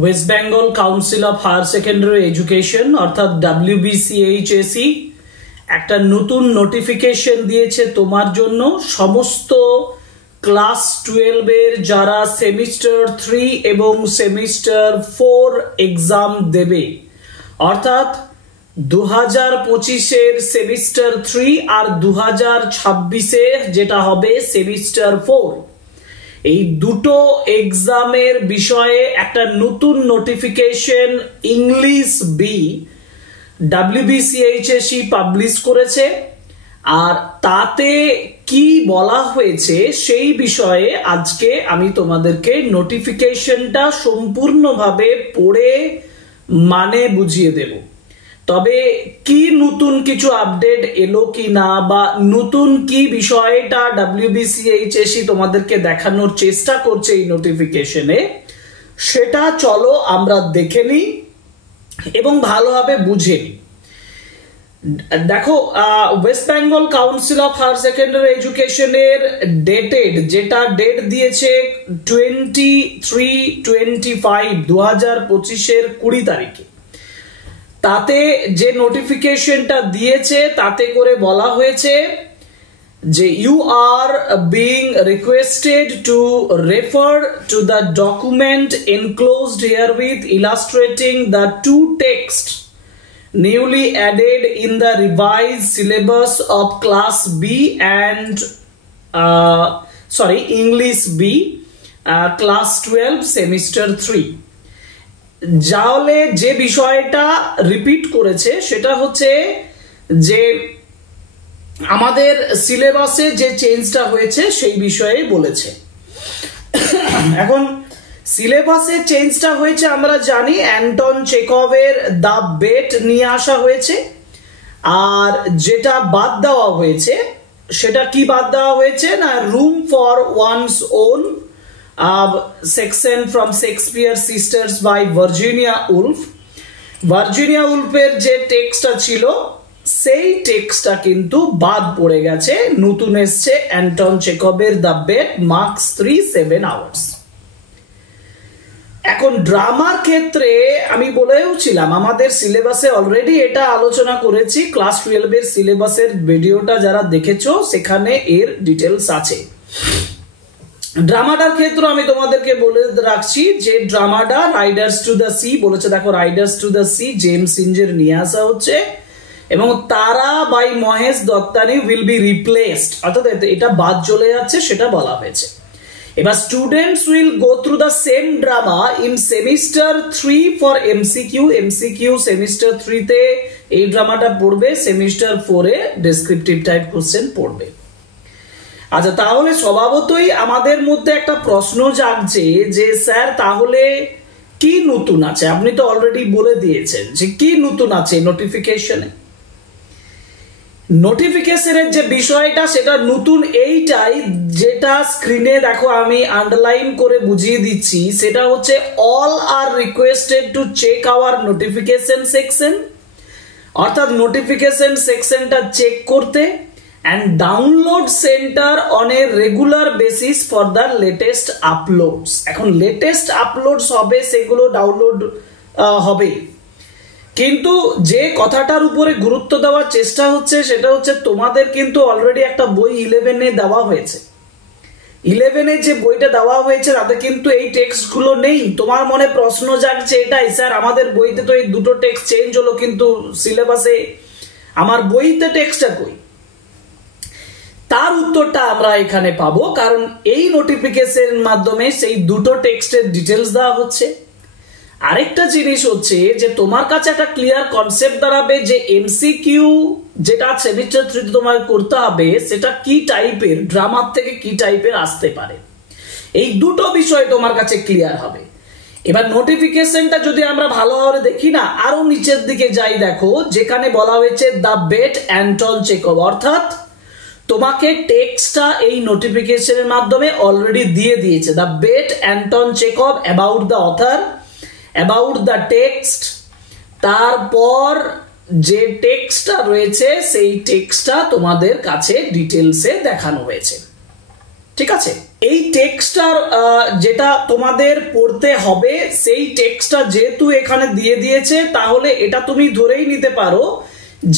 West Bengal Council of Higher Secondary Education অর্থাৎ WBCHSE একটা নতুন নোটিফিকেশন দিয়েছে তোমার জন্য। সমস্ত ক্লাস 12 এর যারা সেমিস্টার 3 এবং সেমিস্টার 4 এক্সাম দেবে, অর্থাৎ 2025 এর সেমিস্টার 3 আর 2026 এর যেটা হবে সেমিস্টার 4, এই দুটো এক্সামের বিষয়ে একটা নতুন notification English B WBCHSE publish করেছে। আর তাতে কি বলা হয়েছে সেই বিষয়ে আজকে আমি তোমাদেরকে নোটিফিকেশনটা সম্পূর্ণভাবে পড়ে মানে বুঝিয়ে দেব। তবে কি নতুন কিছু আপডেট এলো কি না বা নতুন কি বিষয়টা WBCHSE তোমাদেরকে দেখানোর চেষ্টা করছে এই নোটিফিকেশনে, সেটা চলো আমরা দেখে নিই এবং ভালোভাবে বুঝে নিই। দেখো, West Bengal Council of Higher Secondary এডুকেশনের ডেটেড যেটা ডেট দিয়েছে 23/25 2025 20 তারিখে, তাতে যে নোটিফিকেশনটা দিয়েছে তাতে করে বলা হয়েছে যে you are being requested to refer to the document enclosed herewith illustrating the two text newly added in the revised syllabus of class B and English B class 12 semester 3। যাহলে যে বিষয়টা রিপিট করেছে সেটা হচ্ছে যে আমাদের সিলেবাসে যে চেঞ্জটা হয়েছে সেই বিষয়ে বলেছে। এখন সিলেবাসে চেঞ্জটা হয়েছে আমরা জানি, অ্যান্টন চেকভের দ্য বেট নিয়ে আসা হয়েছে। আর যেটা বাদ দেওয়া হয়েছে সেটা কি বাদ দেওয়া হয়েছে না, room for one's own section from Shakespeare sisters by Virginia Woolf. Virginia উলফের যে টেক্সটটা ছিল সেই টেক্সটটা কিন্তু বাদ পড়ে গেছে, নতুন এসছে অ্যান্টন চেকভের দ্য বেট মার্কস 3 7 আওয়ার্স। এখন ড্রামার ক্ষেত্রে আমি বলেওছিলাম আমাদের সিলেবাসে অলরেডি এটা আলোচনা করেছি, ক্লাস 12 এর সিলেবাসের ভিডিওটা যারা দেখেছো সেখানে এর ডিটেলস আছে। ড্রামাটার ক্ষেত্রে আমি তোমাদেরকে বলে রাখছি যে ড্রামাটা রাইডার্স টু দ্য সি বলেছে। দেখো, riders to the sea James ইঞ্জের নিয়ে আসা হচ্ছে এবং Tara by Mahesh Dattani will be replaced, অর্থাৎ এটা বাদ চলে যাচ্ছে সেটা বলা হয়েছে। এবার students will go through the same drama in semester 3 for MCQ semester 3 তে এই ড্রামাটা পড়বে, সেমিস্টার 4 এ ডেসক্রিপটিভ টাইপ কোশ্চেন পড়বে। আচ্ছা, তাহলে স্বভাবতই আমাদের মধ্যে একটা প্রশ্ন জাগছে যে স্যার তাহলে কি নতুন আছে? আপনি তো অলরেডি বলে দিয়েছেন যে কি নতুন আছে নোটিফিকেশনে। নোটিফিকেশনের যে বিষয়টা সেটা নতুন এইটাই, যেটা স্ক্রিনে দেখো আমি আন্ডারলাইন করে বুঝিয়ে দিচ্ছি, সেটা হচ্ছে all are requested to check our notification section, অর্থাৎ নোটিফিকেশন সেকশনটা চেক করতে and download center on a regular basis for the latest uploads। এখন লেটেস্ট আপলোডস হবে সেগুলো ডাউনলোড হবে, কিন্তু যে কথাটার উপরে গুরুত্ব দেওয়ার চেষ্টা হচ্ছে সেটা হচ্ছে তোমাদের কিন্তু অলরেডি একটা বই 11 এ দেওয়া হয়েছে। 11 এ যে বইটা দেওয়া হয়েছে তাতে কিন্তু এই টেক্সট গুলো নেই। তোমার মনে প্রশ্ন জাগছে এটাই, স্যার আমাদের বইতে তো এই দুটো টেক্সট চেঞ্জ হলো কিন্তু সিলেবাসে আমার বইতে টেক্সটটা কই? তার উত্তরটা আমরা এখানে পাবো, কারণ এই নোটিফিকেশনের মাধ্যমে সেই দুটো টেক্সটের ডিটেলস দেওয়া হচ্ছে। আরেকটা জিনিস হচ্ছে যে তোমার কাছে একটা ক্লিয়ার কনসেপ্ট দাঁড়াবে যে এমসিকিউ যেটা সেমিস্টার 3 তোমার করতে হবে সেটা কি টাইপের, ড্রামার থেকে কি টাইপের আসতে পারে, এই দুটো বিষয় তোমার কাছে ক্লিয়ার হবে। এবার নোটিফিকেশনটা যদি আমরা ভালোভাবে দেখি না, আরো নিচের দিকে যাই, দেখো যেখানে বলা হয়েছে দ্য বেট অ্যান্টন চেকভ, অর্থাৎ তোমাকে টেক্সটটা এই নোটিফিকেশনের মাধ্যমে অলরেডি দিয়ে দিয়েছে। The Bet Anton Chekhov about the author, about the text, তারপর যে টেক্সটটা রয়েছে সেই টেক্সটটা তোমাদের কাছে ডিটেলসে দেখানো হয়েছে। ঠিক আছে, এই টেক্সটটার যেটা তোমাদের পড়তে হবে, সেই টেক্সটটা যেহেতু এখানে দিয়ে দিয়েছে, তাহলে এটা তুমি ধরেই নিতে পারো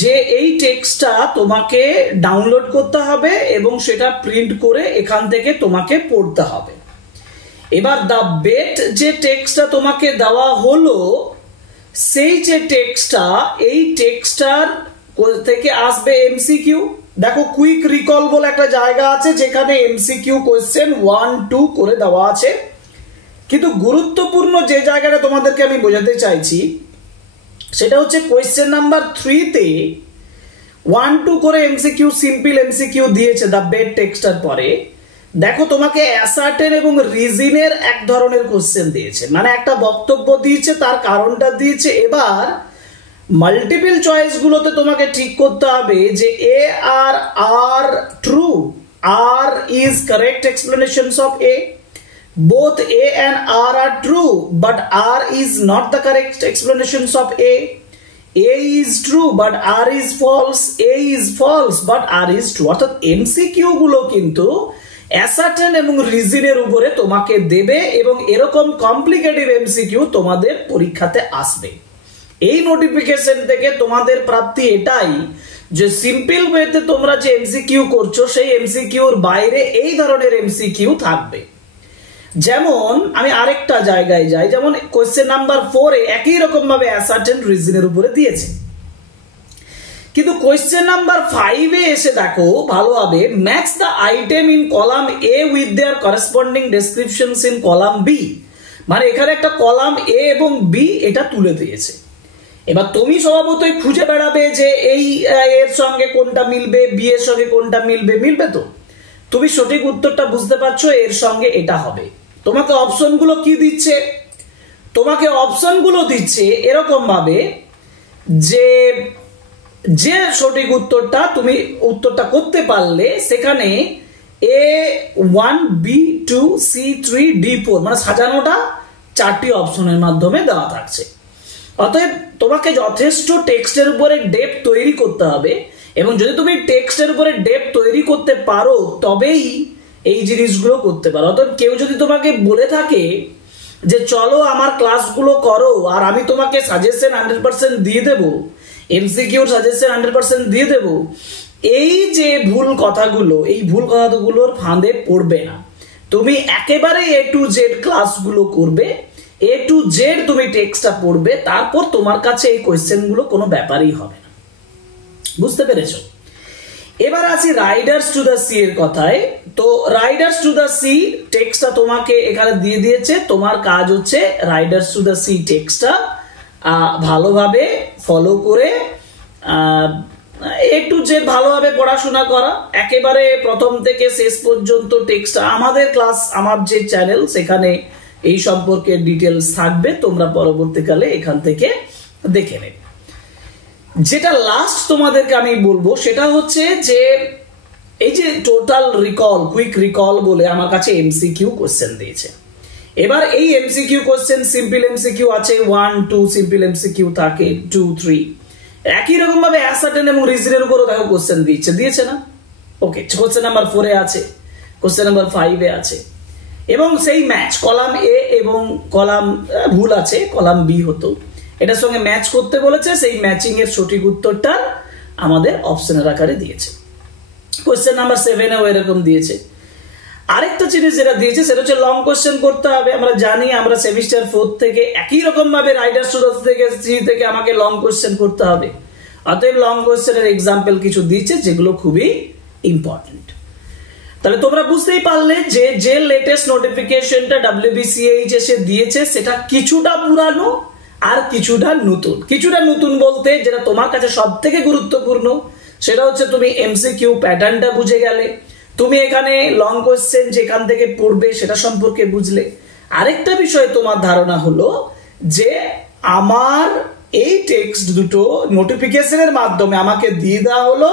যে এই টেক্সটটা তোমাকে ডাউনলোড করতে হবে এবং সেটা প্রিন্ট করে এখান থেকে তোমাকে পড়তে হবে। এবার দ্য বেট যে টেক্সটটা তোমাকে দেওয়া হলো, সেই যে টেক্সটটা, এই টেক্সটটার থেকে আসবে এমসিকিউ। দেখো কুইক রিকল বলে একটা জায়গা আছে যেখানে এমসিকিউ কোয়েশ্চেন 1, 2 করে দেওয়া আছে, কিন্তু গুরুত্বপূর্ণ যে জায়গাটা তোমাদেরকে আমি বোঝাতে চাইছি সেটা হচ্ছে কোয়েশ্চেন নাম্বার 3 তে 1, 2 করে এমসিকিউ, সিম্পল এমসিকিউ দিয়েছে দ্য বেট টেক্সটার পরে। দেখো তোমাকে অ্যাসার্টেন এবং রিজনের এক ধরনের কোশ্চেন দিয়েছে, মানে একটা বক্তব্য দিয়েছে, তার কারণটা দিয়েছে। এবার মাল্টিপল চয়েস গুলোতে তোমাকে ঠিক করতে হবে যে A R true, R is correct explanations of A, both A and R are true but R is not the correct explanations of A. A is true but R is false, A is false but R is true। অর্থাৎ MCQ গুলো কিন্তু ascertain এবং রিজনের উপরে তোমাকে দেবে এবং এরকম complicated MCQ তোমাদের পরীক্ষাতে আসবে। এই নোটিফিকেশন থেকে তোমাদের প্রাপ্তি এটাই যে সিম্পল ওয়েতে তোমরা যে এমসিকিউ করছো সেই এমসিকিউর বাইরে এই ধরনের এমসিকিউ থাকবে। যেমন আমি আরেকটা জায়গায় যাই, যেমন কোয়েশ্চেন নাম্বার 4 এ একই রকম ভাবে অ্যাসার্টেন রিজনের উপরে দিয়েছে, কিন্তু কোয়েশ্চেন নাম্বার 5 এ এসে দেখো ভালোভাবে match the item in column A with their corresponding descriptions in column B, মানে এখানে একটা কলাম এ এবং বি এটা তুলে দিয়েছে। এবার তুমি স্বভাবতই খুঁজে বেড়াবে যে এই এর সঙ্গে কোনটা মিলবে, বি এর সঙ্গে কোনটা মিলবে, মিলবে তো তুমি সঠিক উত্তরটা বুঝতে পারছো, এর সঙ্গে এটা হবে। তোমাকে অপশনগুলো কি দিচ্ছে? তোমাকে অপশনগুলো দিচ্ছে এরকম ভাবে যে যে সঠিক উত্তরটা তুমি উত্তরটা করতে পারলে সেখানে A1, B2, C3, D4 মানে সাজানোটা 4টি অপশনের মাধ্যমে দেওয়া থাকছে। অতএব তোমাকে যথেষ্ট টেক্সটের উপরে ডেপথ তৈরি করতে হবে এবং যদি তুমি টেক্সটের উপরে ডেপথ তৈরি করতে পারো তবেই এই জিনিসগুলো করতে পারো। অতএব কেউ যদি তোমাকে বলে থাকে যে চলো আমার ক্লাসগুলো করো আর আমি তোমাকে সাজেশন 100% দিয়ে দেবো, এমসিকিউ সাজেশন 100% দিয়ে দেবো, এই যে ভুল কথাগুলো, এই ভুল কথাগুলোর ফাঁদে পড়বে না। তুমি একেবারে A to Z ক্লাসগুলো করবে, A to Z তুমি টেক্সটটা পড়বে, তারপর তোমার কাছে এই কোয়েশ্চেনগুলো কোনো ব্যাপারই হবে না। বুঝতে পেরেছো? এবার আসি রাইডার্স টু দ্য সি এর কথায়। তো রাইডার্স টু দ্য সি টেক্সটটা তোমাকে এখানে দিয়ে দিয়েছে, তোমার কাজ হচ্ছে রাইডার্স টু দ্য সি টেক্সটটা ভালোভাবে ফলো করে A to Z ভালোভাবে পড়াশোনা করা, একেবারে প্রথম থেকে শেষ পর্যন্ত টেক্সটটা। আমাদের ক্লাস, আমার যে চ্যানেল, সেখানে এই সম্পর্কে ডিটেলস থাকবে, তোমরা পরবর্তীকালে এখান থেকে দেখে নেবে। যেটা লাস্ট তোমাদেরকে আমি বলবো সেটা হচ্ছে যে এই যে টোটাল রিকল, কুইক রিকল বলে আমার কাছে এমসিকিউ কোশ্চেন দিয়েছে। এবার এই এমসিকিউ কোশ্চেন সিম্পল এমসিকিউ আছে 1, 2 সিম্পল এমসিকিউ থাকে 2, 3, একই রকম ভাবে অ্যাসার্টেন এবং রিজনের উপরও দেখো কোশ্চেন দিয়েছে না? ওকে, কোশ্চেন নাম্বার 4 এ আছে, কোশ্চেন নাম্বার 5 এ আছে এবং সেই ম্যাচ কলাম এ এবং কলাম ভুল আছে, কলাম বি হতো, এটার সঙ্গে ম্যাচ করতে বলেছে, সেই ম্যাচিং এর সঠিক উত্তরটা আমাদের অপশনের আকারে দিয়েছে। কোশ্চেন নাম্বার 7 এও এরকম দিয়েছে। আরেকটা জিনিস যেটা দিয়েছে সেটা হচ্ছে লং কোশ্চেন করতে হবে। আমরা জানি আমরা সেমিস্টার 4 থেকে একই রকম ভাবে রাইডার্স টু দ্য সি থেকে আমাকে লং কোশ্চেন করতে হবে। অতএব লং কোশ্চেনের এক্সাম্পল কিছু দিয়েছে যেগুলো খুবই ইম্পর্টেন্ট। তাহলে তোমরা বুঝতেই পারলে যে যে লেটেস্ট নোটিফিকেশনটা WBCH এসে দিয়েছে সেটা কিছুটা পুরানো আর কিছুটা নতুন। কিছুটা নতুন বলতে যেটা তোমার কাছে সব থেকে গুরুত্বপূর্ণ সেটা হচ্ছে তুমি এমসিকিউ প্যাটার্নটা বুঝে গেলে, তুমি এখানে লং কোশ্চেন যেখান থেকে পড়বে সেটা সম্পর্কে বুঝলে। আরেকটা বিষয় তোমার ধারণা হলো যে আমার এই টেক্সট দুটো নোটিফিকেশনের মাধ্যমে আমাকে দিয়ে দেওয়া হলো,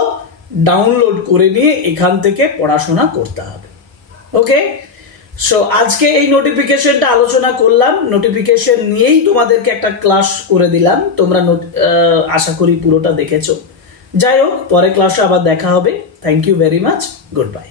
ডাউনলোড করে নিয়ে এখান থেকে পড়াশোনা করতে হবে। ওকে, সো আজকে এই নোটিফিকেশনটা আলোচনা করলাম, নোটিফিকেশন নিয়েই তোমাদেরকে একটা ক্লাস করে দিলাম। তোমরা আশা করি পুরোটা দেখেছো। যাই হোক, পরে ক্লাসে আবার দেখা হবে। Thank you very much, good bye.